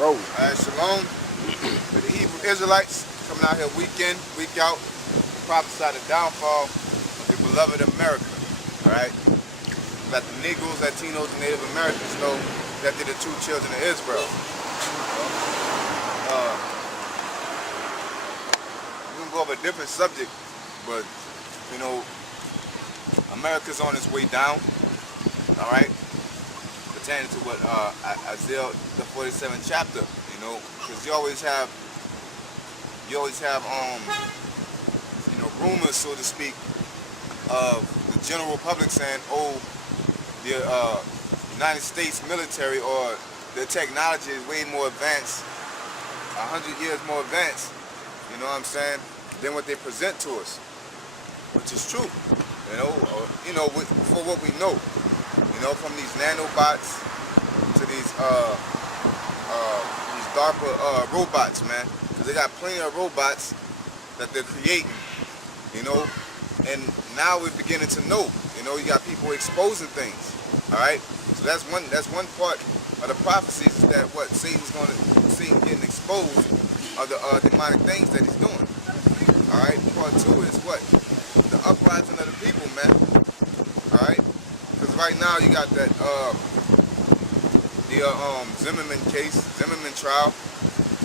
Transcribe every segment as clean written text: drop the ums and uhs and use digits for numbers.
Roll. Alright, shalom. For the Hebrew Israelites coming out here week in, week out, to prophesy the downfall of the beloved America. Alright? Let the Negroes, Latinos, and Native Americans know that they're the true children of Israel. We're gonna go over a different subject, but you know, America's on its way down. Alright? Pertaining to what Isaiah the 47th chapter, you know, because you always have rumors, so to speak, of the general public saying, oh, the United States military or the technology is way more advanced, 100 years more advanced, you know what I'm saying, than what they present to us, which is true, for what we know. You know, from these nanobots to these DARPA robots, man. Because they got plenty of robots that they're creating, you know. And now we're beginning to know, you know, you got people exposing things, all right? So that's one part of the prophecies is that what Satan getting exposed of the demonic things that he's doing, all right? Part two is what? The uprising of the people, man, all right? Because right now you got that Zimmerman trial,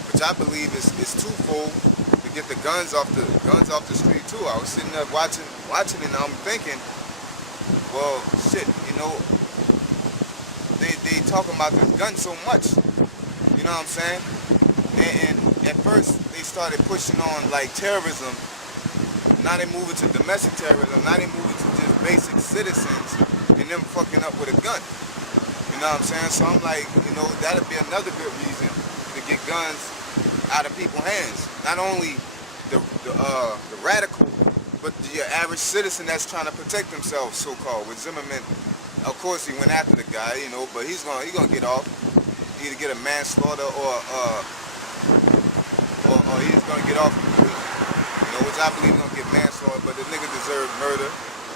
which I believe is twofold to get the guns off the street too. I was sitting there watching it, and I'm thinking, well, shit, you know, they talking about this gun so much, you know what I'm saying? And at first they started pushing on like terrorism. Now they moving to domestic terrorism. Now they moving to just basic citizens and them fucking up with a gun. You know what I'm saying? So I'm like, you know, that'd be another good reason to get guns out of people's hands. Not only the radical, but your average citizen that's trying to protect themselves, so-called. With Zimmerman, of course, he went after the guy, you know, but he's gonna get off. Either get a manslaughter or he's gonna get off completely. You know, which I believe he's gonna get manslaughter, but the nigga deserved murder.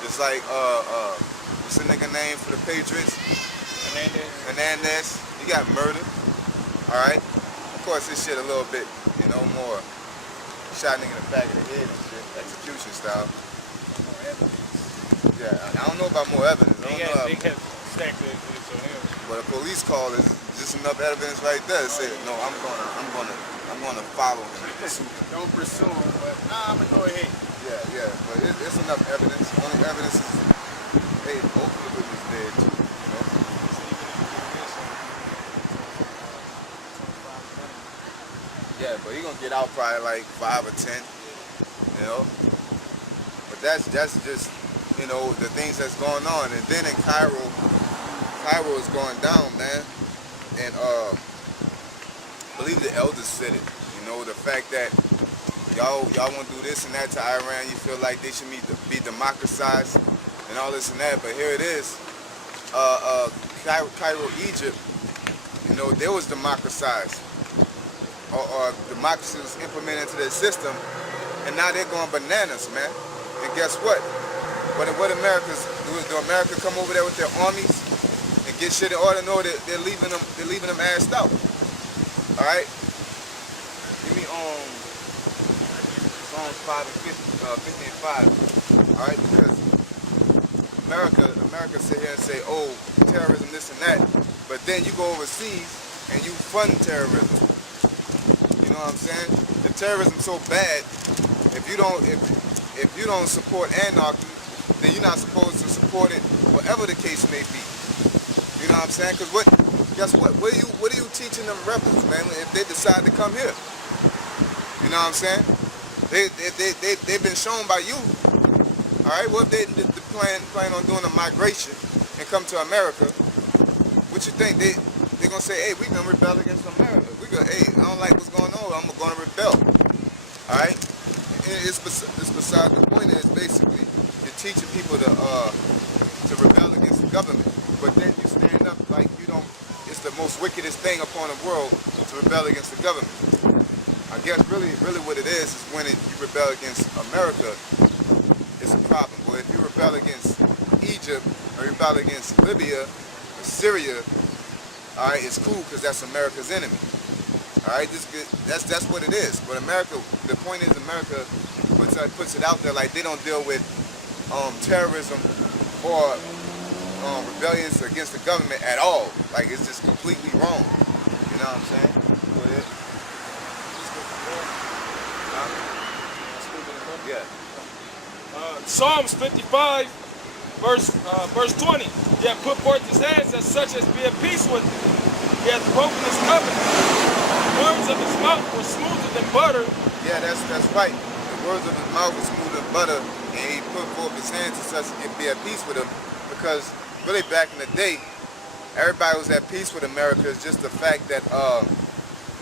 Just like what's the nigga name for the Patriots? Hernandez. He got murdered. Alright? Of course this shit a little bit, you know, more shot nigga in the back of the head and shit. Execution style. More evidence. Yeah, I don't know about more evidence. They got stacked evidence on him. But a police call is just enough evidence right there to say, no, I'm gonna follow him. Don't pursue him, but nah, I'm gonna go ahead. Yeah, but it's enough evidence. Only evidence is, hey, both of the witnesses dead too, you know? Yeah, but he gonna get out probably like 5 or 10, you know? But that's just, you know, the things that's going on. And then in Cairo is going down, man. And I believe the elders said it, you know, the fact that y'all want to do this and that to Iran, you feel like they should be democratized and all this and that, but here it is. Cairo, Egypt, you know, they was democratized. Or democracy was implemented into their system, and now they're going bananas, man. And guess what? What America's doing? Do America come over there with their armies and get shit in order? No, they're leaving them assed out. All right. Give me Psalms 5 and 50 and 5. All right, because America sit here and say, oh, terrorism, this and that, but then you go overseas and you fund terrorism. You know what I'm saying? The terrorism's so bad. If you don't support anarchy, then you're not supposed to support it, whatever the case may be. You know what I'm saying? Because guess what? What are you teaching them rebels, man? If they decide to come here, you know what I'm saying? They've been shown by you. All right. What if they plan on doing a migration and come to America? What you think they're gonna say? Hey, we gonna rebel against America. Hey, I don't like what's going on. I'm gonna rebel. All right. It's beside the point. Is basically you're teaching people to rebel against the government, but then you stand up like you don't. It's the most wickedest thing upon the world to rebel against the government. I guess really what it is when you rebel against America, it's a problem. But if you rebel against Egypt or rebel against Libya or Syria, all right, it's cool because that's America's enemy. All right, that's what it is. But America, the point is, America puts it out there like they don't deal with terrorism or rebellions against the government at all. Like it's just completely wrong. You know what I'm saying? Go ahead. Yeah. Psalms 55, verse 20. He hath put forth his hands as such as be at peace with thee. He hath broken his covenant. The words of his mouth were smoother than butter. Yeah, that's right. The words of his mouth were smooth as butter, and he put forth his hands as such and be at peace with him. Because really back in the day, everybody was at peace with America. It's just the fact that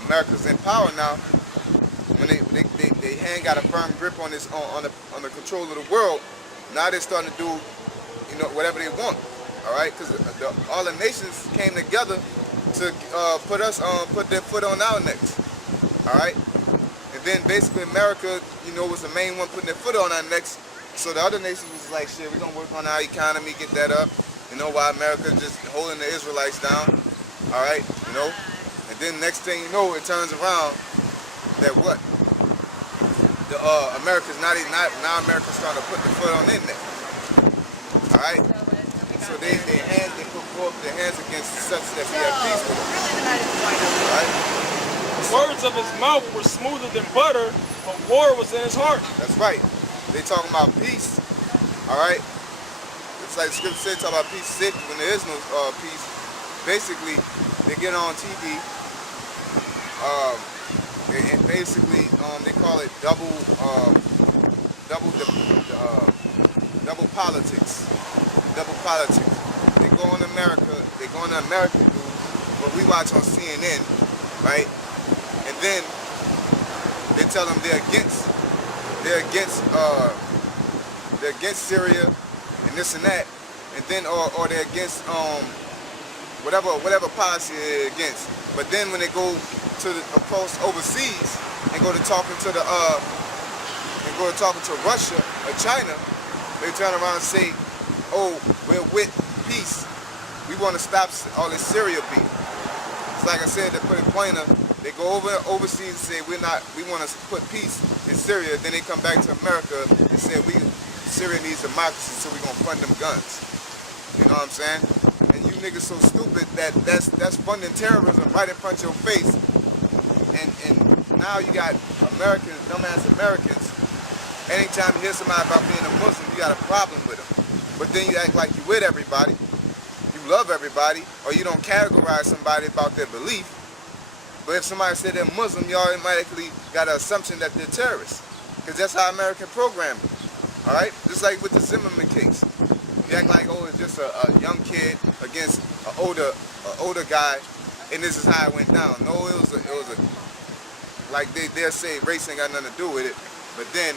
America's in power now. When they hand got a firm grip on this on the control of the world, now they're starting to do whatever they want. All right, because all the nations came together to put their foot on our necks. All right, and then basically America, was the main one putting their foot on our necks. So the other nations was like, shit, we're gonna work on our economy, get that up. While America just holding the Israelites down. All right, and then next thing you know, it turns around that what? America's now America's starting to put the foot on their neck. All right. So they put forth their hands against such that we have peace with them. All right. The words of his mouth were smoother than butter, but war was in his heart. That's right. They talking about peace. All right. It's like the scripture said, talk about peace sick when there is no peace. Basically, they get on TV. And basically, they call it double politics. Double politics. They go on America. They go on the American news, but we watch on CNN, right? And then they tell them they're against Syria and this and that, and then or they're against whatever policy they're against. But then when they go to across overseas and go to talking to Russia or China, they turn around and say, "Oh, we're with peace. We want to stop all this Syria beef." It's like I said, to put it plainer, they go overseas and say we want to put peace in Syria. Then they come back to America and say Syria needs democracy, so we're gonna fund them guns. You know what I'm saying? And you niggas so stupid that that's funding terrorism right in front of your face. And now you got Americans, dumbass Americans. Anytime you hear somebody about being a Muslim, you got a problem with them. But then you act like you with everybody, you love everybody, or you don't categorize somebody about their belief. But if somebody said they're Muslim, you automatically got an assumption that they're terrorists. Because that's how American programming. All right? Just like with the Zimmerman case. You act like, oh, it's just a young kid against an older guy, and this is how it went down. No, it was a like they'll say race ain't got nothing to do with it, but then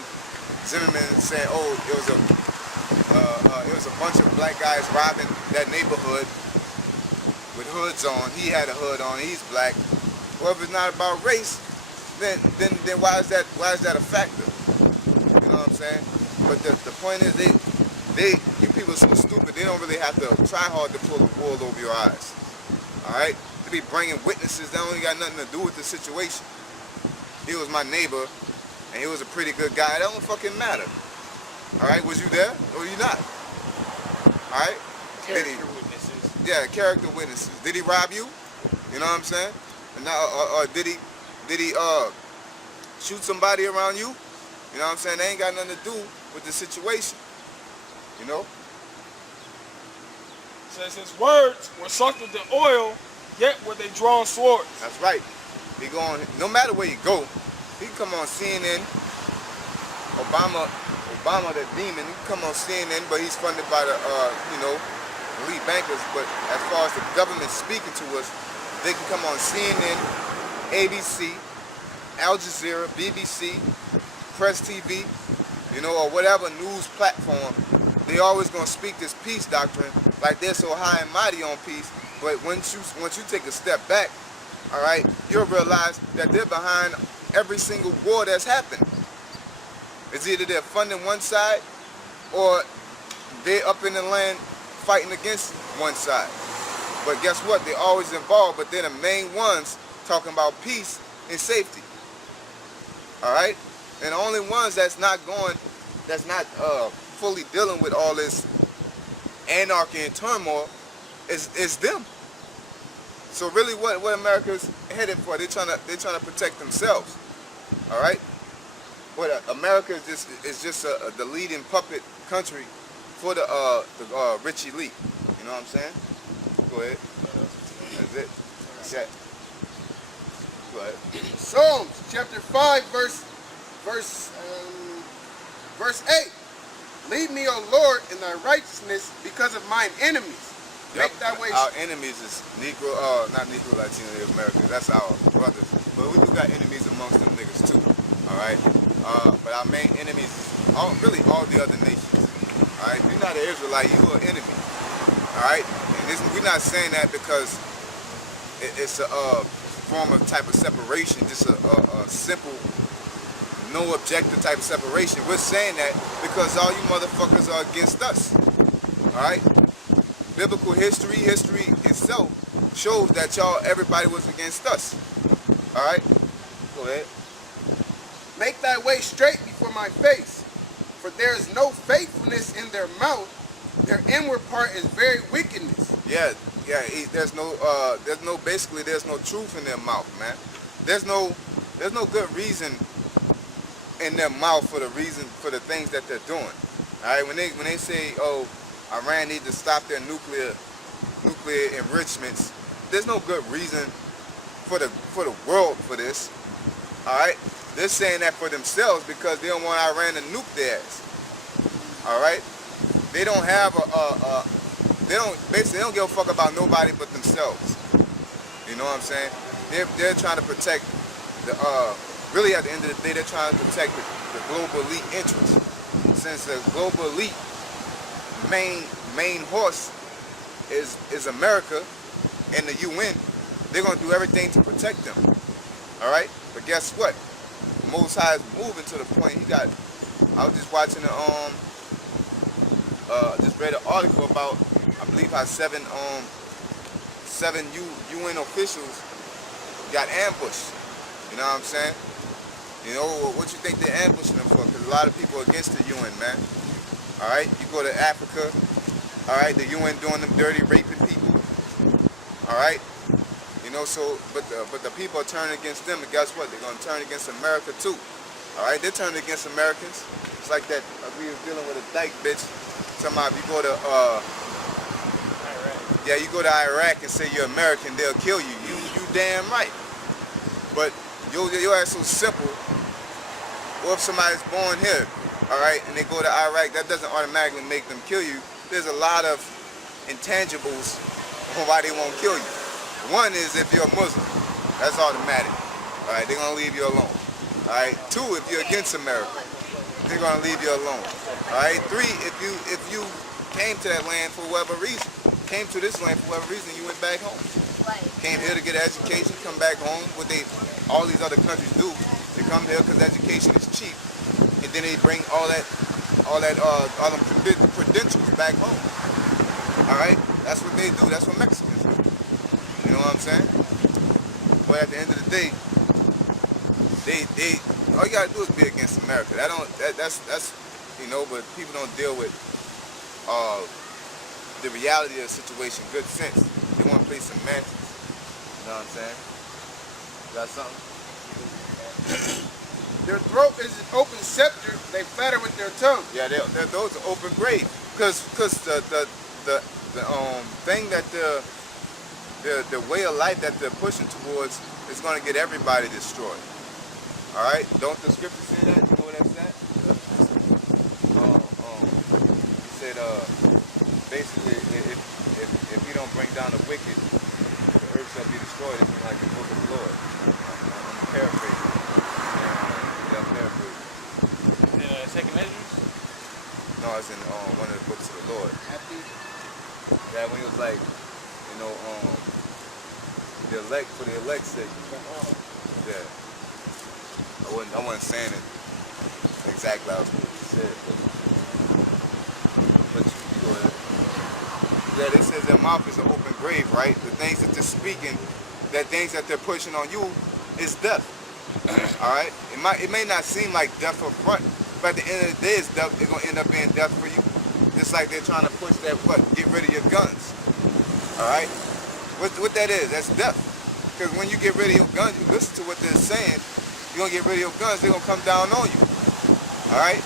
Zimmerman saying, oh, it was a bunch of black guys robbing that neighborhood with hoods on. He had a hood on. He's black. Well, if it's not about race, then why is that a factor? You know what I'm saying? But the point is, you people are so stupid. They don't really have to try hard to pull the wool over your eyes. All right? To be bringing witnesses that only got nothing to do with the situation. He was my neighbor, and he was a pretty good guy. That don't fucking matter. All right? Was you there or you not? All right? Character witnesses. Yeah, character witnesses. Did he rob you? You know what I'm saying? And now, or did he shoot somebody around you? You know what I'm saying? They ain't got nothing to do with the situation. You know? It says his words were soaked with the oil, yet were they drawn swords. That's right. He going, no matter where you go, he can come on CNN. Obama the demon, he can come on CNN, but he's funded by the elite bankers. But as far as the government speaking to us, they can come on CNN, ABC, Al Jazeera, BBC, Press TV, or whatever news platform. They always gonna speak this peace doctrine like they're so high and mighty on peace. But once you take a step back, all right, you'll realize that they're behind every single war that's happened. It's either they're funding one side or they're up in the land fighting against one side. But guess what? They're always involved, but they're the main ones talking about peace in safety. All right, and the only ones that's not fully dealing with all this anarchy and turmoil is them. So really, what America's headed for? They're trying to protect themselves. All right. What America is just the leading puppet country for the rich elite. You know what I'm saying? Go ahead. That's it. Yeah. Go ahead. Psalms chapter 5 verse 8. Lead me, O Lord, in thy righteousness because of mine enemies. Make thy way. Our enemies is Negro, not Negro, Latino, Native Americans. That's our brothers. But we do got enemies amongst them niggas too. All right. But our main enemies is really all the other nations. All right. If you're not an Israelite, you're an enemy. All right. And we're not saying that because it's a form of type of separation, just a simple, no objective type of separation. We're saying that because all you motherfuckers are against us. All right. Biblical history itself shows that everybody was against us. All right, go ahead. Make thy way straight before my face, for there is no faithfulness in their mouth. Their inward part is very wickedness. Yeah. There's no truth in their mouth, man. There's no good reason in their mouth for the things that they're doing. All right, when they say, oh, Iran needs to stop their nuclear enrichments, there's no good reason for the world for this. All right, they're saying that for themselves because they don't want Iran to nuke their ass. All right, they don't have they don't give a fuck about nobody but themselves. You know what I'm saying? They're trying to protect the really at the end of the day they're trying to protect the global elite interests. Since the global elite main horse is America and the UN, they're gonna do everything to protect them. All right, but guess what? Most High is moving to the point. I was just watching just read an article about, I believe how seven UN officials got ambushed. You know what I'm saying? You know what you think they're ambushing them for? Because a lot of people are against the UN, man. All right, you go to Africa, all right, the UN doing them dirty, raping people, all right, you know, so, but the people are turning against them, and guess what? They're gonna turn against America too, all right? They're turning against Americans. It's like that, we were dealing with a dyke bitch, talking about if you go to, Iraq. yeah, you go to Iraq and say you're American, they'll kill you. You damn right. But your ass so simple. What if somebody's born here? All right, and they go to Iraq, that doesn't automatically make them kill you. There's a lot of intangibles on why they won't kill you. One is if you're a Muslim, that's automatic. All right, they're gonna leave you alone. All right, two, if you're against America, they're gonna leave you alone. All right, three, if you came to that land for whatever reason, came to this land for whatever reason, you went back home. Came here to get an education, come back home. What all these other countries do, they come here because education is cheap. And then they bring all them credentials back home. All right, that's what they do. That's what Mexicans do. You know what I'm saying? But at the end of the day, they all you gotta do is be against America. That's you know. But people don't deal with the reality of the situation. Good sense. They want to play semantics. You know what I'm saying? Got something? Their throat is an open scepter. They flatter with their tongue. Yeah, those are open grave. Because the thing that the way of life that they're pushing towards is going to get everybody destroyed. All right? Don't the scripture say that? You know what that said? It said basically if you don't bring down the wicked, the earth shall be destroyed. It's like the book of the Lord. I'm paraphrasing. Yeah, I'm paraphrasing. Is it Second Measures? No, it's in one of the books of the Lord. Yeah, when he was like, you know, the elect for the elect's sake. Yeah. I wasn't saying it exactly how I was supposed to say it, but you go ahead. Yeah, they says their mouth is an open grave, right? The things that they're speaking, the things that they're pushing on you, It's death. All right. It may not seem like death up front, but at the end of the day, it's death. It's gonna end up being death for you. Just like they're trying to push that what? Get rid of your guns. All right. What that is? That's death. Because when you get rid of your guns, you listen to what they're saying. You're gonna get rid of your guns. They're gonna come down on you. All right.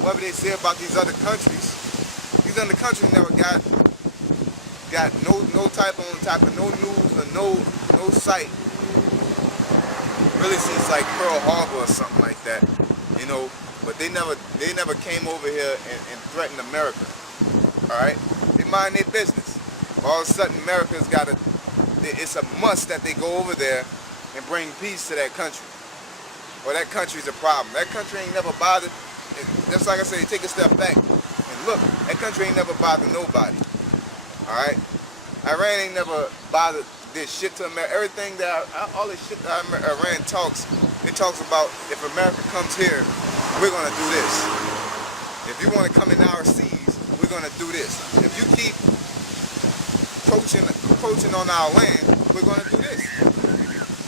Whatever they say about these other countries, these other countries never got no type of no news or no sight. Really seems like Pearl Harbor or something like that, you know. But they never came over here and threatened America. All right, they mind their business. All of a sudden, America's it's a must that they go over there and bring peace to that country. Well, that country's a problem. That country ain't never bothered. Just like I say, take a step back and look. That country ain't never bothered nobody. All right, Iran ain't never bothered. Did shit to America. Everything that all this shit that Iran talks, it talks about if America comes here, we're gonna do this. If you want to come in our seas, we're gonna do this. If you keep poaching on our land, we're gonna do this.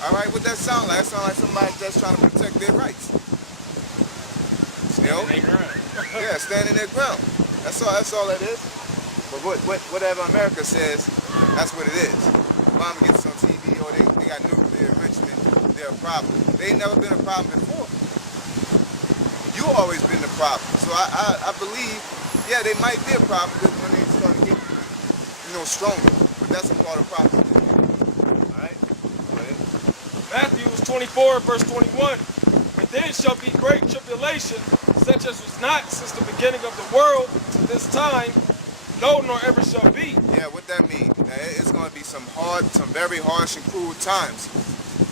All right, what that sound like? That sound like somebody that's trying to protect their rights. You know? Yeah, standing their ground. That's all that is. But whatever America says, that's what it is. Obama gets on TV or they got nuclear enrichment, they're a problem. They ain't never been a problem before. You always been the problem. So I believe, yeah, they might be a problem because when they start getting, stronger. But that's a part of the problem. All right? Go ahead. Matthew 24, verse 21. And then shall be great tribulation, such as was not since the beginning of the world to this time, no, nor ever shall be. Yeah, what that mean? It's going to be some very harsh and cruel times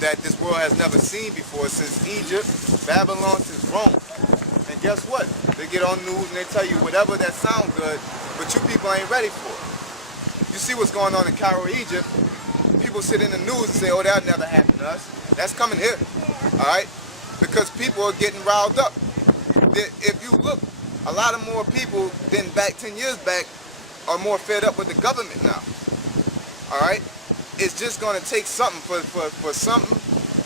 that this world has never seen before, since Egypt, Babylon, since Rome. And guess what? They get on news and they tell you whatever that sounds good, but you people ain't ready for it. You see what's going on in Cairo, Egypt. People sit in the news and say, oh, that'll never happen to us. That's coming here, all right? Because people are getting riled up. If you look, a lot of more people than back 10 years back are more fed up with the government now. All right? It's just going to take something for something.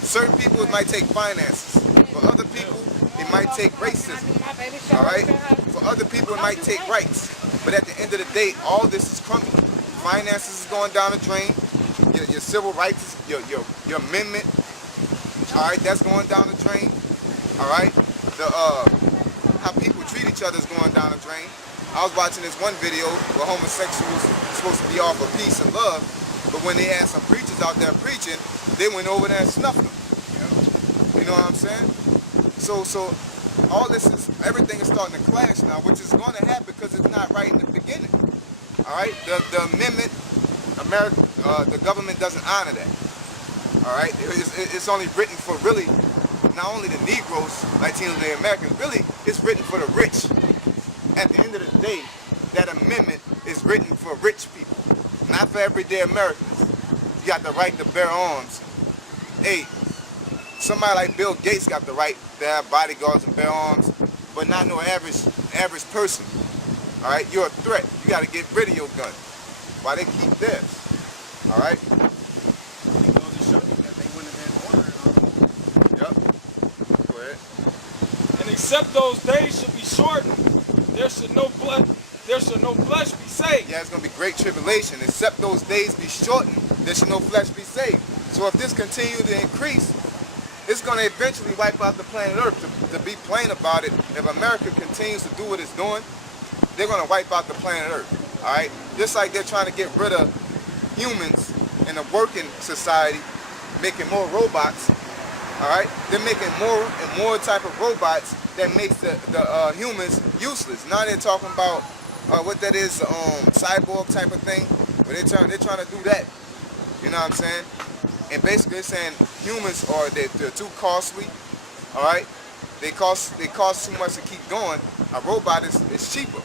Certain people, it might take finances. For other people, it might take racism. All right? For other people, it might take rights. But at the end of the day, all this is crumbling. Finances is going down the drain. Your civil rights, your amendment, all right, that's going down the drain. All right? How people treat each other is going down the drain. I was watching this one video where homosexuals are supposed to be all for peace and love, but when they had some preachers out there preaching, they went over there and snuffed them. You know what I'm saying? So all this everything is starting to clash now, which is going to happen because it's not right in the beginning. All right, the amendment, the government doesn't honor that. All right, it's only written for really not only the Negroes, Latinos, and Americans. Really, it's written for the rich. At the end of the day, that amendment is written for rich people, not for everyday Americans. You got the right to bear arms. Hey, somebody like Bill Gates got the right to have bodyguards and bear arms, but not no average person. All right, you're a threat. You got to get rid of your gun while they keep theirs. All right. Yep. Go ahead. And except those days should be shortened, there should no flesh be saved. Yeah, it's going to be great tribulation. Except those days be shortened, there should no flesh be saved. So if this continues to increase, it's going to eventually wipe out the planet Earth. To be plain about it, if America continues to do what it's doing, they're going to wipe out the planet Earth. All right? Just like they're trying to get rid of humans in a working society, making more robots. All right? They're making more and more type of robots that makes the humans useless. Now they're talking about what that is, cyborg type of thing. But they're trying to do that. You know what I'm saying? And basically they're saying humans they're too costly. All right? They cost too much to keep going. A robot is cheaper.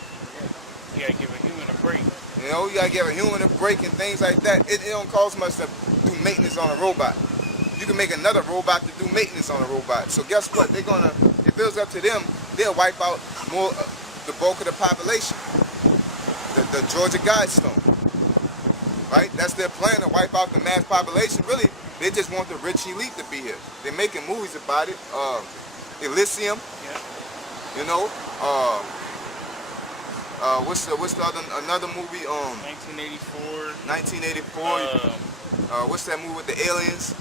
You gotta give a human a break. You know, you gotta give a human a break and things like that. It don't cost much to do maintenance on a robot. You can make another robot to do maintenance on a robot. So guess what? If it's up to them, they'll wipe out the bulk of the population. The Georgia Guidestone. Right? That's their plan, to wipe out the mass population. Really, They just want the rich elite to be here. They're making movies about it. Elysium. Yeah. You know. What's the other another movie? 1984. 1984. What's that movie with the aliens?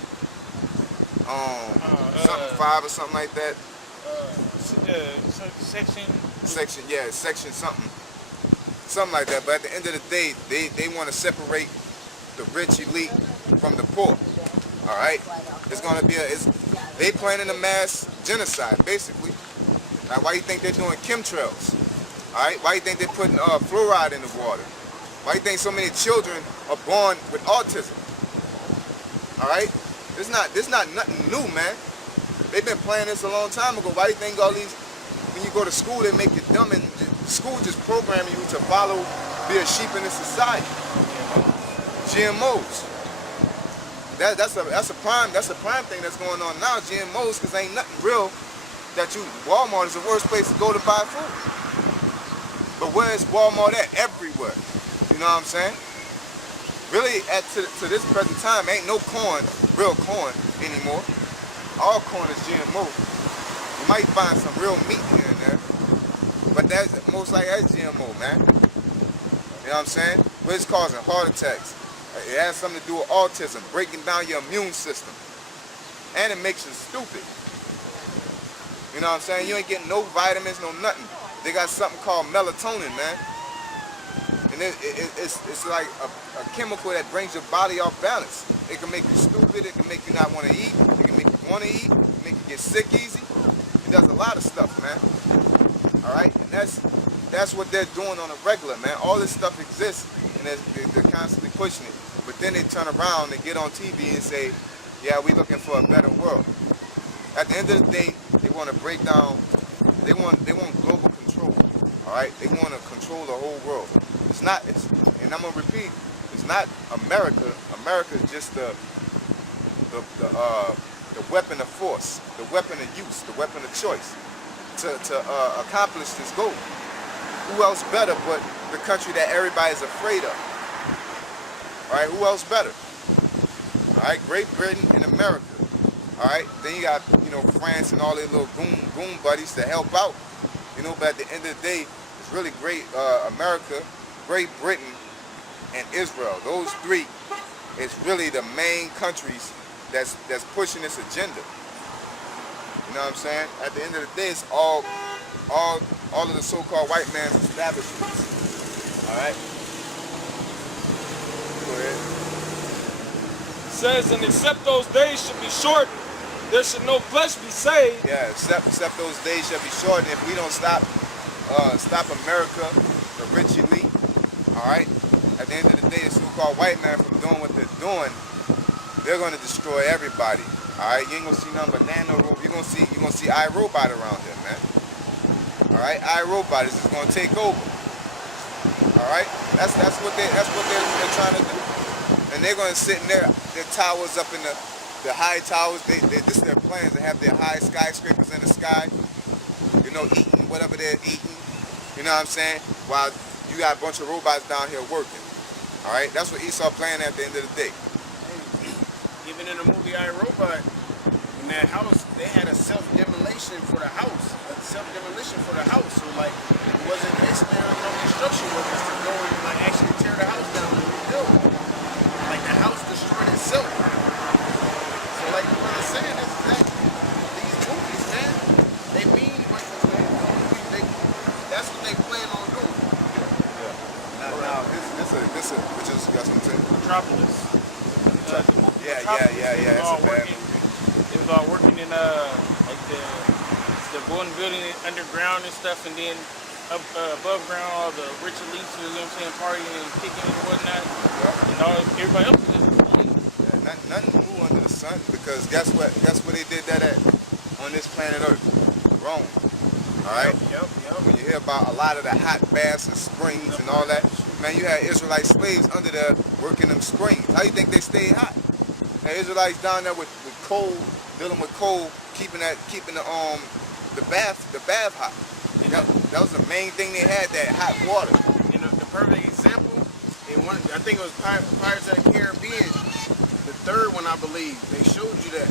Something 5 or something like that. Section. Section something like that. But at the end of the day, they want to separate the rich elite from the poor. All right, it's gonna be they planning a mass genocide basically. Now, why you think they're doing chemtrails? All right, why you think they're putting fluoride in the water? Why you think so many children are born with autism? All right, this not nothing new, man. They've been planning this a long time ago. Why do you think all these, when you go to school, they make you dumb, and school just programming you to follow, be a sheep in this society? GMOs. That's a prime thing that's going on now. GMOs, because ain't nothing real. Walmart is the worst place to go to buy food. But where is Walmart at? Everywhere. You know what I'm saying? Really, to this present time, ain't no corn, real corn anymore. All corn is GMO. You might find some real meat here and there, but that's most likely that's GMO, man. You know what I'm saying? But it's causing heart attacks. It has something to do with autism, breaking down your immune system, and it makes you stupid. You know what I'm saying? You ain't getting no vitamins, no nothing. They got something called melatonin, man. And it's like a chemical that brings your body off balance. It can make you stupid. It can make you not want to eat. It can make you want to eat. It can make you get sick easy. It does a lot of stuff, man. All right? And that's what they're doing on a regular, man. All this stuff exists, and they're constantly pushing it. But then they turn around and get on TV and say, yeah, we're looking for a better world. At the end of the day, they want to break down. They want global control. All right? They want to control the whole world. And I'm gonna repeat, it's not America. America is just the weapon of force, the weapon of use, the weapon of choice to accomplish this goal. Who else better but the country that everybody's afraid of? All right, who else better? All right, Great Britain and America. All right, then you got France and all their little goon buddies to help out. But at the end of the day, it's really great. America, Great Britain, and Israel. Those three is really the main countries that's pushing this agenda. You know what I'm saying? At the end of the day, it's all of the so-called white man's establishments. All right. Go ahead. It says, and except those days should be shortened, there should no flesh be saved. Yeah, except those days shall be shortened. If we don't stop America, the rich elite. All right. At the end of the day, the so-called white man from doing what they're doing, they're going to destroy everybody. All right. You ain't gonna see nothing but nano-robot. You're gonna see iRobot around there, man. All right. iRobot is just gonna take over. All right. That's what they're trying to do. And they're gonna sit in their towers up in the high towers. This is their plans to have their high skyscrapers in the sky. Eating whatever they're eating. You know what I'm saying? While you got a bunch of robots down here working. All right? That's what Esau playing at the end of the day. Even in the movie I, Robot, in that house, they had a self-demolition for the house. So, like, it wasn't basically no construction workers to go and, like, actually tear the house down and rebuild. Like, the house destroyed itself. So, like the brother saying, these movies, man, they mean what that's what they plan on doing. Now, this which is, you got something to say? Metropolis. Yeah, it's a bad movie. It was all working in like the building underground and stuff, and then above ground all the rich elites, partying and kicking and whatnot. Yeah. And everybody else was just nothing new under the sun, because guess where they did that at on this planet Earth? Rome. All right? Yep. When you hear about a lot of the hot baths and springs and all that, man, you had Israelite slaves under there working them springs. How you think they stayed hot? And Israelites down there with coal, dealing with coal, keeping the bath hot. That was the main thing they had, that hot water. The perfect example, I think it was Pirates of the Caribbean. The third one, I believe, they showed you that.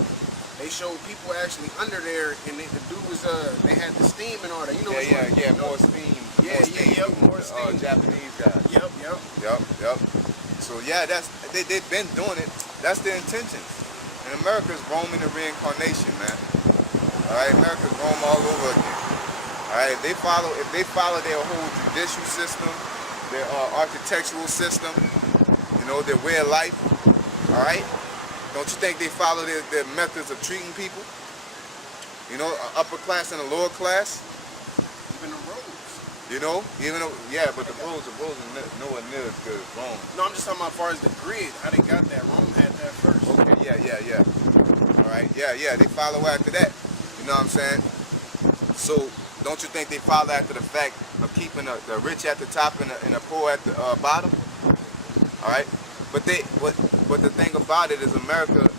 They showed people actually under there, and the dude was they had the steam and all that. You know what more steam. More steam. Japanese guys. Yep. So yeah, they've been doing it. That's their intentions. And America's Roman the reincarnation, man. All right, America's Rome all over again. All right, if they follow their whole judicial system, their architectural system, you know, their way of life. All right. Don't you think they follow their methods of treating people? You know, upper class and a lower class. Even the roads. You know, but the roads are nowhere near as good as Rome. No, I'm just talking about as far as the grid, how they got that. Rome had that first. Okay, yeah. All right, yeah, they follow after that. You know what I'm saying? So, don't you think they follow after the fact of keeping the rich at the top and the poor at the bottom? All right, but the thing about it is America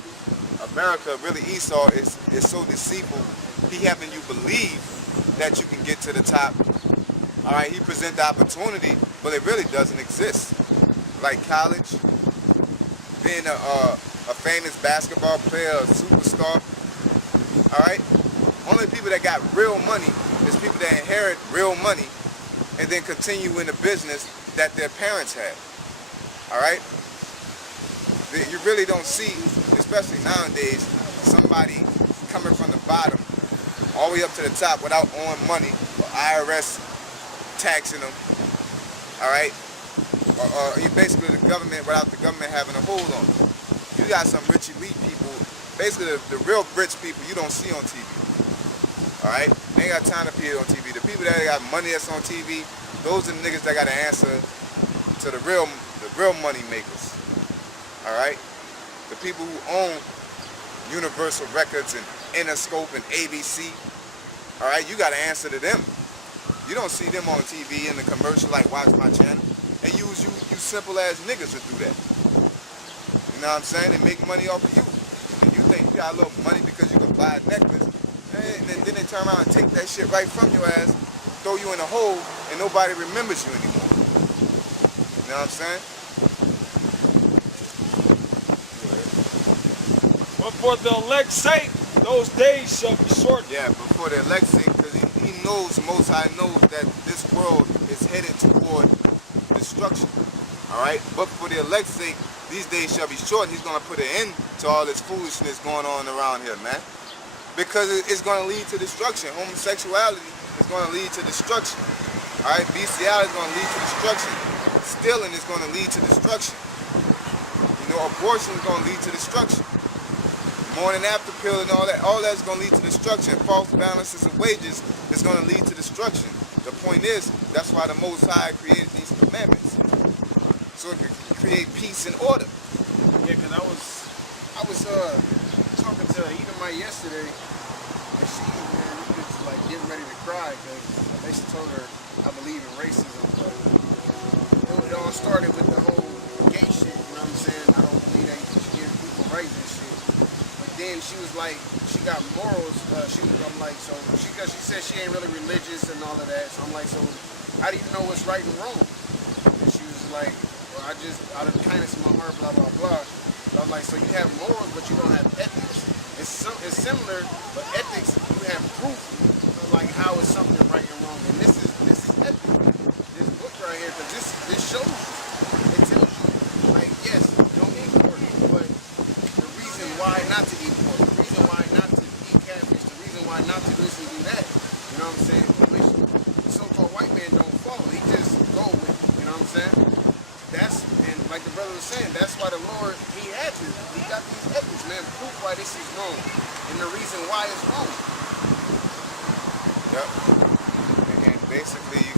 really Esau is so deceitful. He having you believe that you can get to the top. All right, he present the opportunity, but it really doesn't exist. Like college, being a famous basketball player, a superstar. All right, only people that got real money is people that inherit real money and then continue in the business that their parents had. All right. You really don't see, especially nowadays, somebody coming from the bottom all the way up to the top without owing money or IRS taxing them, all right? Or basically the government without the government having a hold on them. You got some rich elite people, basically the real rich people you don't see on TV, all right? They ain't got time to be on TV. The people that got money that's on TV, those are the niggas that got to answer to the real money makers. All right, the people who own Universal Records and Interscope and ABC. All right, you got to answer to them. You don't see them on TV in the commercial like Watch My Channel. They use you simple ass niggas to do that. You know what I'm saying? They make money off of you. And you think you got a little money because you can buy a necklace, and then they turn around and take that shit right from your ass, throw you in a hole, and nobody remembers you anymore. You know what I'm saying? But for the elect's sake, those days shall be short. Yeah, but for the elect's sake, because he knows, the Most High knows that this world is headed toward destruction. All right? But for the elect's sake, these days shall be short. He's going to put an end to all this foolishness going on around here, man. Because it's going to lead to destruction. Homosexuality is going to lead to destruction. All right? Bestiality is going to lead to destruction. Stealing is going to lead to destruction. You know, abortion is going to lead to destruction. Morning after pill and all that's going to lead to destruction. False balances of wages is going to lead to destruction. The point is, that's why the Most High created these commandments. So it could create peace and order. Yeah, because I was talking to Edomite yesterday, and she, man, was like getting ready to cry because I basically told her I believe in racism, but it all started with the whole gay shit, you know what I'm saying? I don't believe that you should give people rights and shit. Then she was like, she got morals. I'm like, so because she said she ain't really religious and all of that. So I'm like, so how do you know what's right and wrong? And she was like, well, I just out of the kindness of my heart, blah blah blah. So I'm like, so you have morals, but you don't have ethics. It's similar, but ethics you have proof of like how is something right and wrong. And this is ethics. This book right here, because this shows you. It tells you, like, yes, don't eat pork, but why not to eat pork, the reason why not to eat catfish, the reason why not to do this and do that. You know what I'm saying? Which the so-called white man don't follow. He just go with it. You know what I'm saying? And like the brother was saying, that's why the Lord, he got these ethics, man, proof why this is wrong. And the reason why it's wrong. Yep. And basically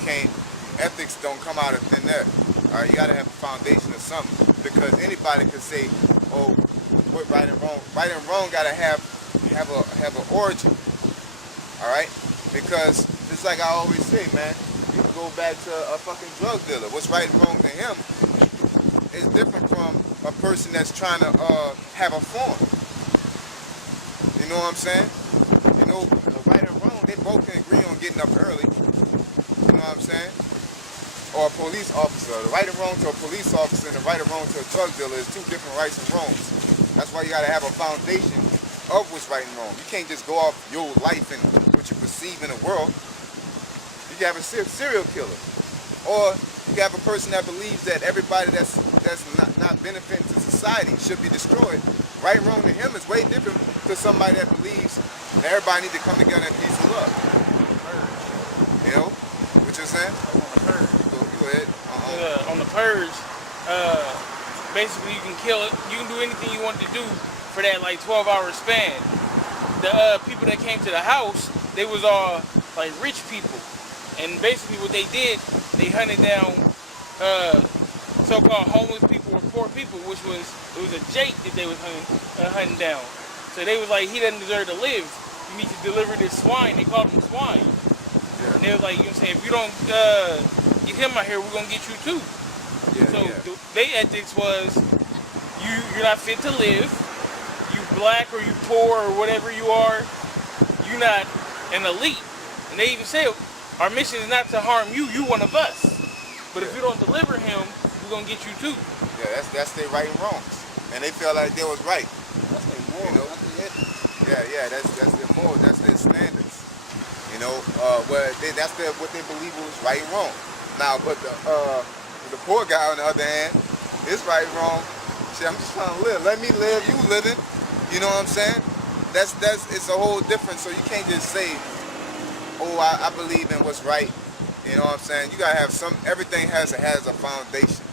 ethics don't come out of thin air. All right, you gotta have a foundation of something. Because anybody can say, oh, what right and wrong gotta have an origin. All right, because it's like I always say, man, you can go back to a fucking drug dealer. What's right and wrong to him is different from a person that's trying to have a farm. You know what I'm saying? You know, right and wrong, they both can agree on getting up early. You know what I'm saying? Or a police officer. The right and wrong to a police officer and the right and wrong to a drug dealer is two different rights and wrongs. That's why you gotta have a foundation of what's right and wrong. You can't just go off your life and what you perceive in the world. You can have a serial killer, or you can have a person that believes that everybody that's not benefiting to society should be destroyed. Right, wrong to him is way different to somebody that believes that everybody needs to come together in peace and love. You know what you're saying? Go ahead. On the purge, basically you can kill it. You can do anything you want to do for that like 12-hour span. The people that came to the house, they was all like rich people, and basically what they did, they hunted down so-called homeless people or poor people, it was a Jake that they was hunting down. So they was like, he doesn't deserve to live. You need to deliver this swine. They called him swine. Yeah. And they was like, you know what I'm saying, if you don't get him out here, we're gonna get you too. Yeah, So yeah. their ethics was, you're not fit to live. You black or you poor or whatever you are, you're not an elite. And they even said, our mission is not to harm you. You one of us. But if you don't deliver him, we're gonna get you too. Yeah, that's their right and wrongs, and they felt like they was right. That's their moral. You know? That's Yeah, that's their morals, that's their standards. You know, that's what they believe was right and wrong. Now, but the poor guy on the other hand, his right and wrong. Shit, I'm just trying to live. Let me live, you living. You know what I'm saying? It's a whole different. So you can't just say, oh, I believe in what's right. You know what I'm saying? You gotta have everything has a foundation.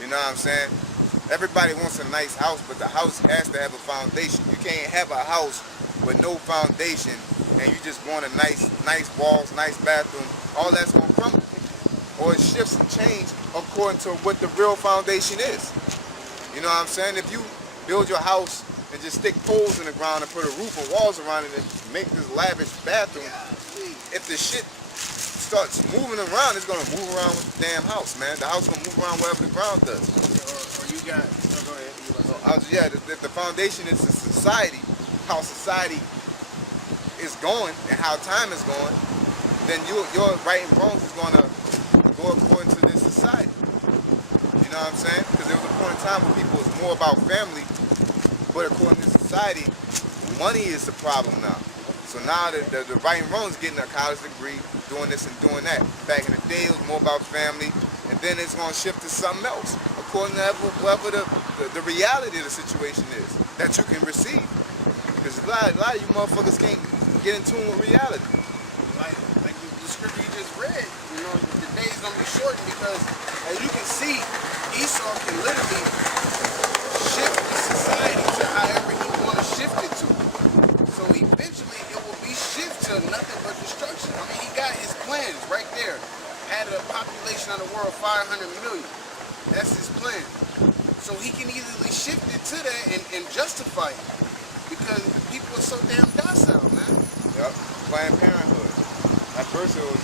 You know what I'm saying? Everybody wants a nice house, but the house has to have a foundation. You can't have a house with no foundation and you just want a nice walls, nice bathroom. All that's gonna crumble. Or it shifts and change according to what the real foundation is. You know what I'm saying? If you build your house and just stick poles in the ground and put a roof and walls around it and make this lavish bathroom, if the shit starts moving around, it's gonna move around with the damn house, man. The house gonna move around wherever the ground does. Or you got. Go ahead. The foundation is the society, how society is going and how time is going. Then your right and wrongs is gonna go according to this society. You know what I'm saying? Because there was a point in time where people was more about family, but according to society, money is the problem now. So now the right and wrong is getting a college degree, doing this and doing that. Back in the day, it was more about family, and then it's going to shift to something else, according to whatever the reality of the situation is that you can receive. Because a lot of you motherfuckers can't get in tune with reality. Like the scripture you just read, you know, the day's gonna be shortened because, as you can see, Esau can literally shift the society to however he want to shift it to. So eventually, it will be shift to nothing but destruction. I mean, he got his plans right there. Had a population of the world 500 million. That's his plan. So he can easily shift it to that and justify it because the people are so damn docile, man. Yep, Planned Parenthood. At first it was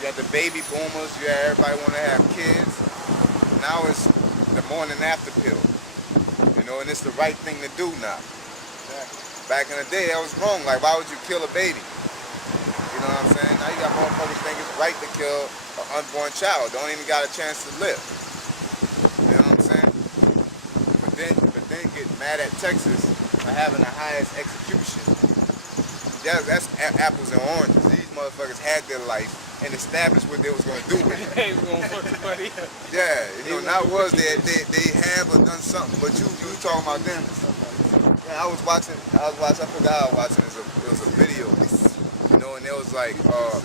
you had the baby boomers, you had everybody want to have kids. Now it's the morning after pill. You know, and it's the right thing to do now. Exactly. Back in the day, that was wrong. Like, why would you kill a baby? You know what I'm saying? Now you got motherfuckers think it's right to kill an unborn child. Don't even got a chance to live. You know what I'm saying? But then get mad at Texas for having the highest execution. That's apples and oranges. These motherfuckers had their life and established what they was gonna do with it. Hey, we're gonna fuck somebody up. Yeah, you know, not was they have or done something, but you talking about them. Yeah, I watching, I forgot I was watching, it was a video, you know, and it was like, well,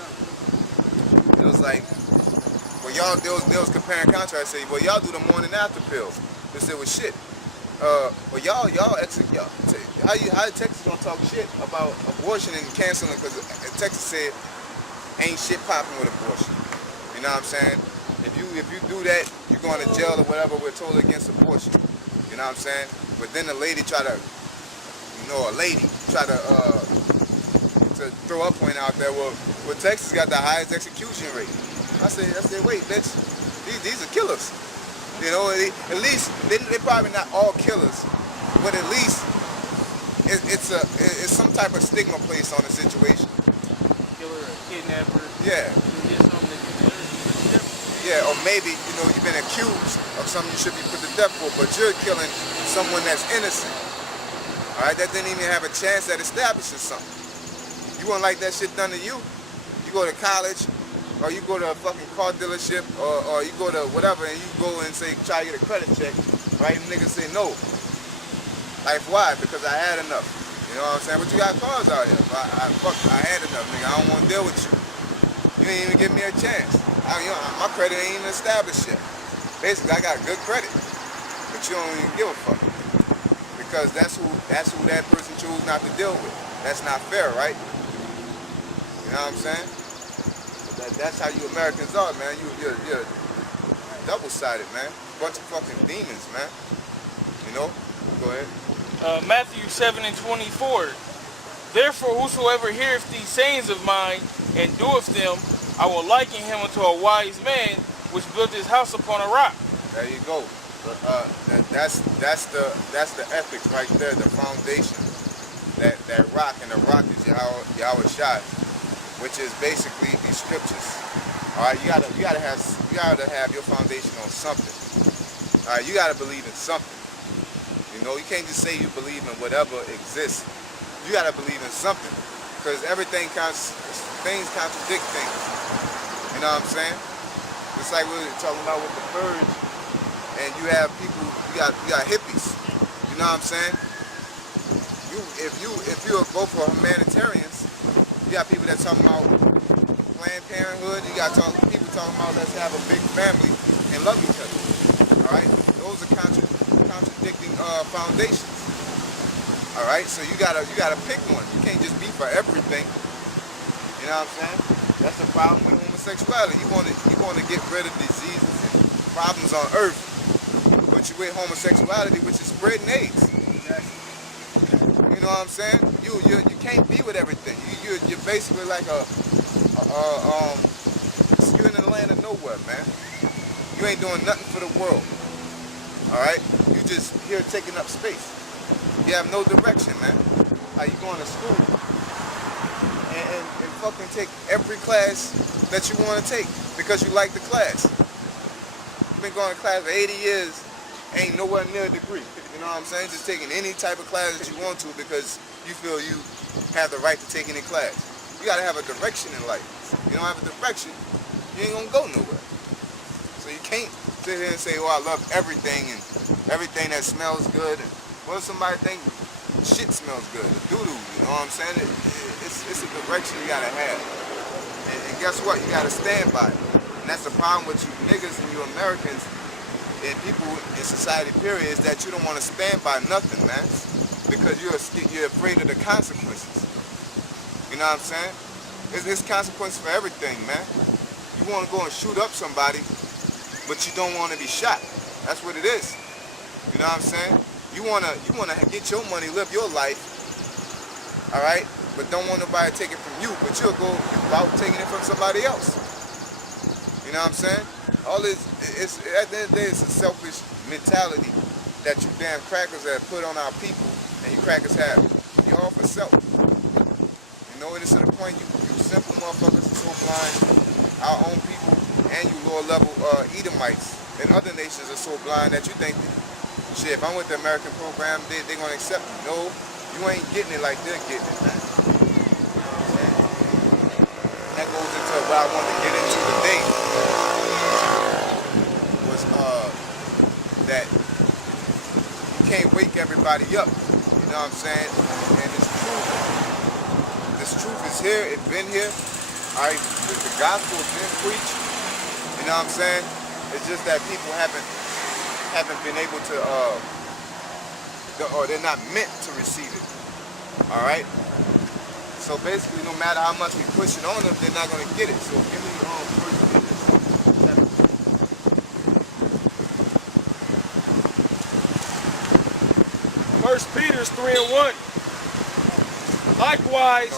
y'all, they was comparing contrast, say, well, y'all do the morning after pill. They said, well, shit. Well, y'all, how Texas gonna talk shit about abortion and canceling? Because Texas said ain't shit popping with abortion. You know what I'm saying? If you do that, you're going to jail or whatever. We're totally against abortion. You know what I'm saying? But then a lady tried to throw her point out there. Well, Texas got the highest execution rate. I said, wait, bitch, these are killers. You know, at least they probably not all killers, but at least it's some type of stigma placed on the situation. Killer, kidnapper. Yeah. Yeah, or maybe, you know, you've been accused of something you should be put to death for, but you're killing someone that's innocent. All right, that didn't even have a chance at establishing something. You wouldn't like that shit done to you. You go to college, or you go to a fucking car dealership, or you go to whatever, and you go and say, try to get a credit check, right? And niggas say no. Like, why? Because I had enough. You know what I'm saying? But you got cars out here. I had enough, nigga. I don't want to deal with you. You ain't even give me a chance. My credit ain't even established yet. Basically, I got good credit, but you don't even give a fuck because that's who that person chose not to deal with. That's not fair, right? You know what I'm saying? But that's how you Americans are, man. You're double-sided, man. Bunch of fucking demons, man. You know? Go ahead. Matthew 7:24. Therefore, whosoever heareth these sayings of mine and doeth them, I will liken him unto a wise man which built his house upon a rock. There you go. That's the ethics right there, the foundation. That rock, and the rock is Yahweh Shai, which is basically these scriptures. All right, you gotta have your foundation on something. All right, you gotta believe in something. You know, you can't just say you believe in whatever exists. You gotta believe in something, because things contradict things. You know what I'm saying? It's like we were talking about with the birds, and you have people, you got hippies. You know what I'm saying? If you go for humanitarians, you got people that talking about Planned Parenthood. You got people talking about let's have a big family and love each other. All right, those are contradicting foundations. All right, so you gotta pick one. You can't just be for everything. You know what I'm saying? That's the problem with homosexuality. You want to get rid of diseases and problems on earth, but you with homosexuality, which is spreading AIDS. You know what I'm saying? You can't be with everything. You're basically like you're in the land of nowhere, man. You ain't doing nothing for the world. All right? You just here taking up space. You have no direction, man. How you going to school and fucking take every class that you want to take because you like the class. You've been going to class for 80 years, ain't nowhere near a degree. You know what I'm saying? Just taking any type of class that you want to because you feel you have the right to take any class. You gotta have a direction in life. You don't have a direction, you ain't gonna go nowhere. So you can't sit here and say, oh, I love everything and everything that smells good. And what if somebody think shit smells good, doo-doo, you know what I'm saying? It's a direction you gotta have. And guess what? You gotta stand by it. And that's the problem with you niggas and you Americans and people in society, period, is that you don't want to stand by nothing, man. Because you're afraid of the consequences. You know what I'm saying? There's consequences for everything, man. You want to go and shoot up somebody, but you don't want to be shot. That's what it is. You know what I'm saying? You wanna get your money, live your life, all right? But don't want nobody to take it from you. But you'll go about taking it from somebody else. You know what I'm saying? All this, at the end of the day, it's a selfish mentality that you damn crackers have put on our people, and you crackers have. You're all for self. You know, it is to the point you simple motherfuckers are so blind. Our own people and you lower level Edomites and other nations are so blind that you think, shit, if I'm with the American program, they're going to accept me. No, you ain't getting it like they're getting it, man. You know what I'm saying? That goes into what I want to get into today. Was that you can't wake everybody up. You know what I'm saying? And this truth is here. It's been here. All right, the gospel has been preached. You know what I'm saying? It's just that people haven't been able to, or they're not meant to receive it. All right. So basically, no matter how much we push it on them, they're not going to get it. So give me First Peter 3:1. Likewise,